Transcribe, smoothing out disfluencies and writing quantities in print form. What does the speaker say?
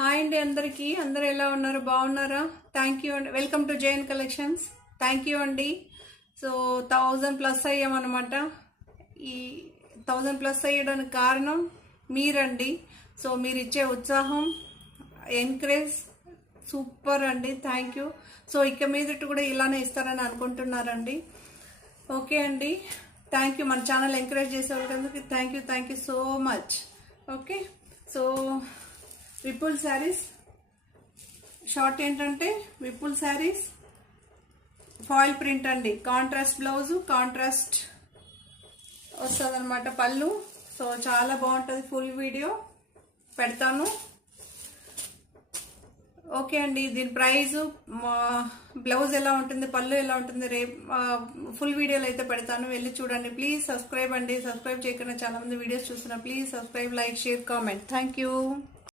Hi అండి అందరికీ. అందరూ ఎలా ఉన్నారు? బాగున్నారా? థ్యాంక్ యూ అండి. Welcome to Jain collections. Thank you అండి. సో 1000+ అయ్యామన్నమాట. ఈ 1000+ అయ్యడానికి కారణం మీరండి. సో మీరు ఇచ్చే ఉత్సాహం, ఎంకరేజ్ సూపర్ అండి. Thank you. సో ఇక మీదట కూడా ఇలానే ఇస్తారని అనుకుంటున్నారండి. ఓకే అండి, థ్యాంక్ యూ. మన ఛానల్ ఎంకరేజ్ చేసేవాళ్ళకి thank you so much. Okay, so Vipul saris short ఏంటంటే విపుల్ శారీస్ ఫాయిల్ ప్రింట్ అండి. కాంట్రాస్ట్ బ్లౌజు, కాంట్రాస్ట్ వస్తుంది అనమాట పళ్ళు. సో చాలా బాగుంటుంది. ఫుల్ వీడియో పెడతాను. ఓకే అండి, దీని ప్రైజు, బ్లౌజ్ ఎలా ఉంటుంది, పళ్ళు ఎలా ఉంటుంది రేపు ఫుల్ వీడియోలో అయితే పెడతాను. వెళ్ళి చూడండి. ప్లీజ్ సబ్స్క్రైబ్ అండి. సబ్స్క్రైబ్ చేయకుండా చాలా మంది వీడియోస్ చూస్తున్నారు. Please subscribe, like, share, comment. Thank you.